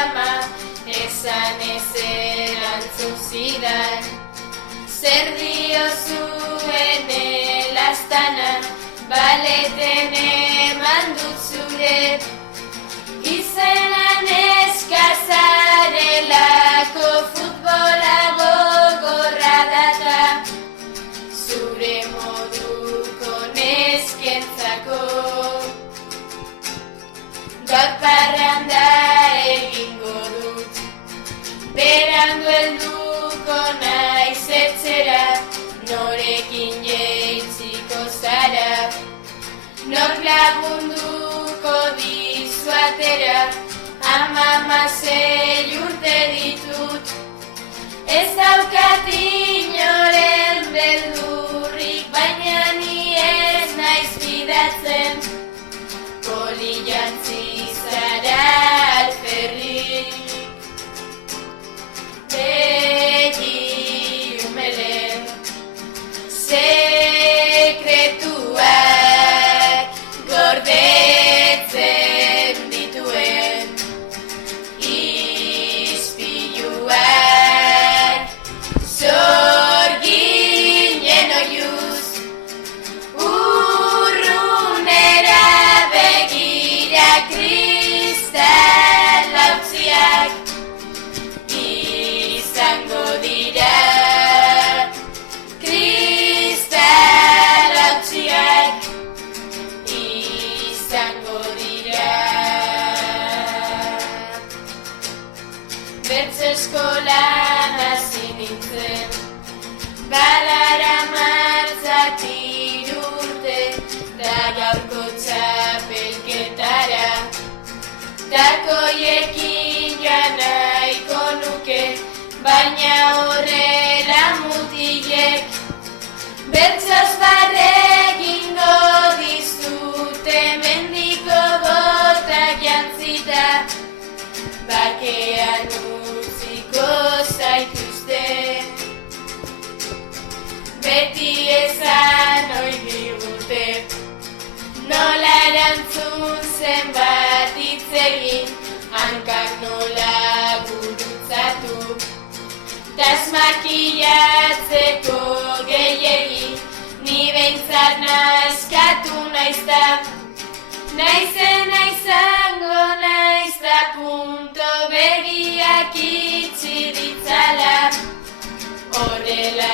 ama, esan ez erantzun zidan. Zer diozuen elastana, baleten eman dut zure. Izenan eskazarelako futbola gogorra data, zure moduko neskentzako. Gaur parranda egingo dut, berandu helduko naiz etxera, norekin jeitziko zara, nor lagunduko dizu atera, ama 6 urte ditut, ez daukat inoren beldurrik, baina ni ez naiz fidatzen, poli jantzi zara alferrik. Begi umelen, sekretuak gordetzen dituen, ispiluak zorginen oiuz, urrunera begira kristal lautziak izango dira, kristal lautziak izango dira. Bertso eskolan hasi nintzen, badara martzat 3 urte, da gaurko txapelketara, takoiekin joan nahiko nuke, baina horrela mutilek, bertsoz barregingo dizute, mendiko botak jantzita, bakean utziko zaituzte. Beti esan ohi digute, nola erantzun zenbat hitz egin, hankak nola gurutzatu, tas makillatzeko gehiegi, ni behintzat naskatu naizta, naizena izango naizta, punto begiak itxi ditzala, horrela